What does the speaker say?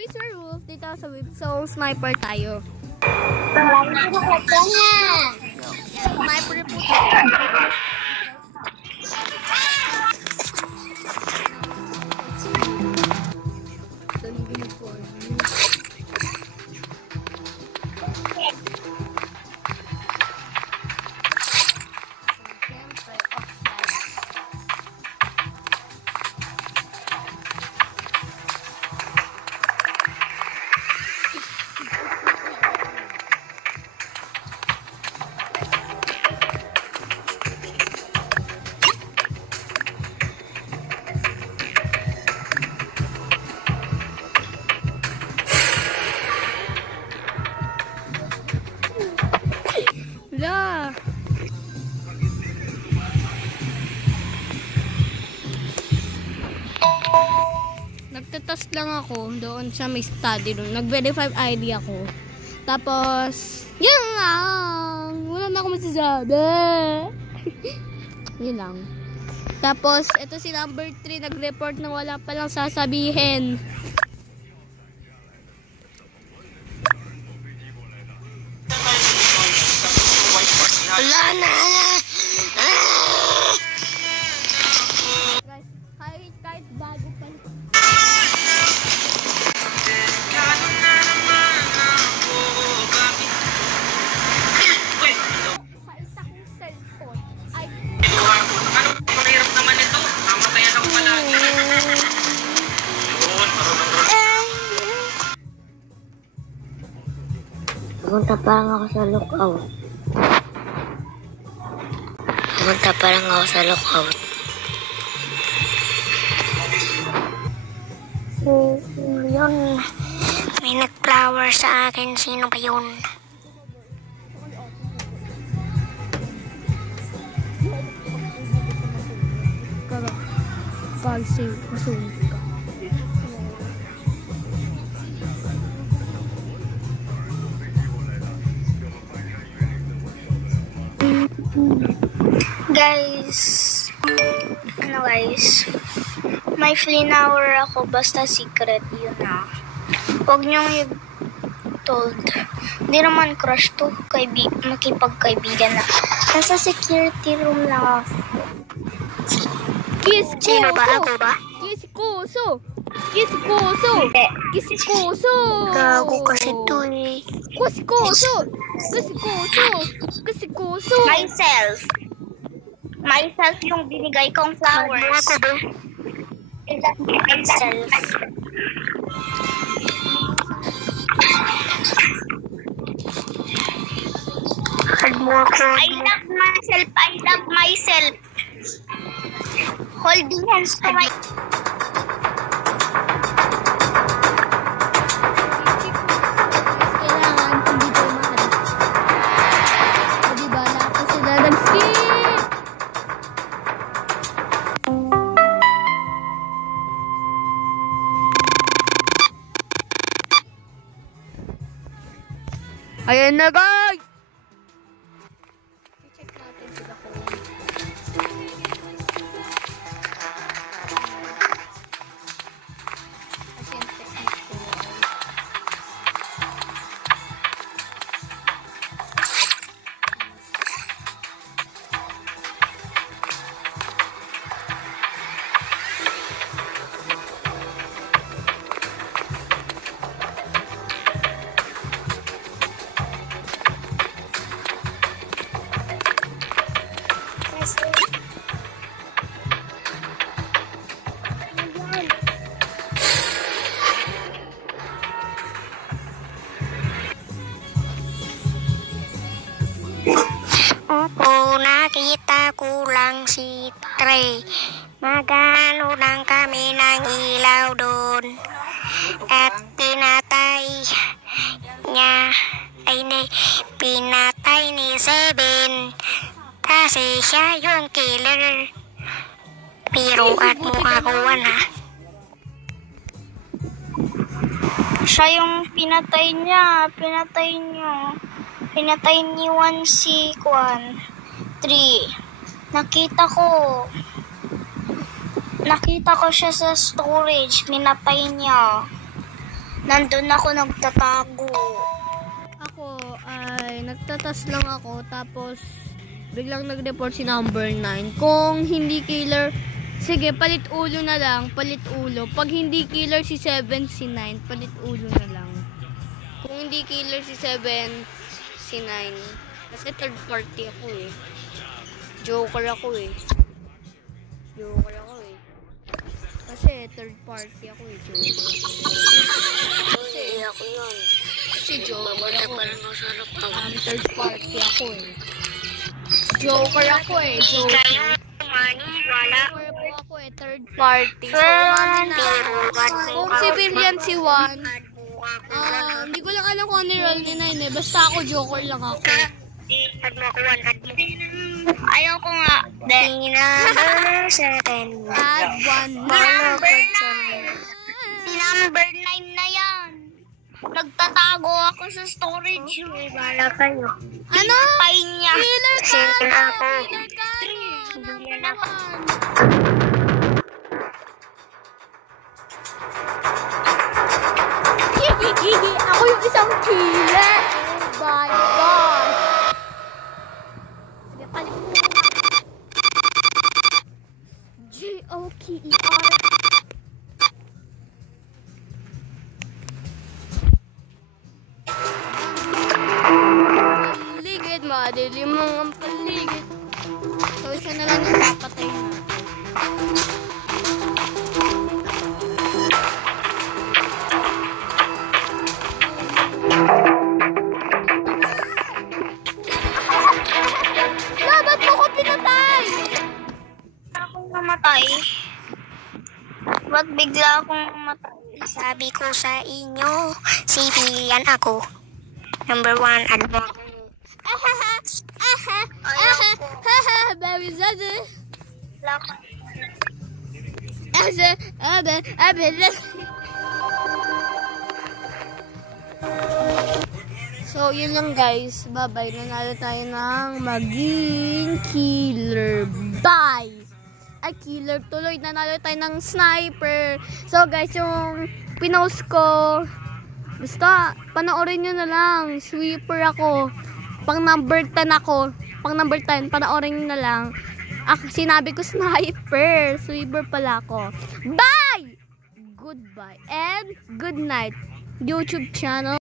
Peace Werewolf dito sa Whip. So, sniper tayo. Sniper po tayo. Nagtatas lang ako doon sa may study room. Nag-verify ID ako. Tapos, yun lang. Wala na ako masasabi. Yun lang. Tapos, ito si number 3 nag-report na wala palang sasabihin. Wala na. Kahit bago pa. Pumunta pa lang ako sa lookout. Yun. May nag-flower sa akin. Sino ba yun? Kasi masulit ka. Guys, may flower ako, basta secret yun na. Huwag niyong i-told. Hindi naman crush to, makipagkaibigan na. Nasa security room lang ako. Sino ba? Ako ba? Kiss-kuso! Gago kasi to eh. Kiss-kuso! Myself yung binigay kong flowers. Ako ba? Myself. I love myself. Holding hands to my... Ayan na guys! I-check natin sila kung Opo, nakita ko lang si Trey. Magano lang kami ng ilaw doon. At pinatay ni Seven. Kasi siya yung killer. Biruan mo ako, ha? Siya yung pinatay niya. Pinatay ni 1 si Kwan. 3. Nakita ko siya sa storage. Minapay niya. Nandun ako nagtatago. Ako ay nagtatas lang ako, tapos biglang nag-report si number 9. Kung hindi killer, sige, palit ulo na lang, palit ulo. Pag hindi killer si 7, si 9, palit ulo na lang. Kung hindi killer si 7, si 9. Kasi third party ako eh. Joker ako eh. Joker ako eh. Kasi third party ako eh. Joker ako. Kasi ako yun. Kasi Joker ako. Third party ako eh. Joker ako eh. Joker. Wala. Joker ako eh. Third party. So, mami na. Kung civilian si Juan, hindi ko lang alam kung ano role ni 9 eh. Basta ako Joker lang ako. Add mo ako 1, add mo. Ayaw ko nga. Number 7. Add 1 na. Number 9 na yan. Nagtatago ako sa storage. Wala kayo. Ano? Pain niya. Killer ka! Ako. Killer ka! Hindi na ako. Ako yung isang killer! Oh my gosh! Sige, palit mo. Joker. Paligid, madilim ang paligid. So, isa na lang yung papatay natin. Ba't mo ko pinatay? Akong namatay. Ba't bigla akong namatay? Sabi ko sa inyo, civilian ako. Number 1, add mo. Baby Zazu. So, yun lang guys. Bye-bye. Nanalo tayo ng maging killer. Bye! Ay, killer tuloy. Nanalo tayo ng sniper. So, guys, yung pinost ko, basta, panoorin nyo na lang. Sweeper ako. Pang number 10 ako. Pang number 10, panoorin nyo na lang. Sinabi ko sniper. Sweeper pala ako. Bye! Goodbye and good night. YouTube channel.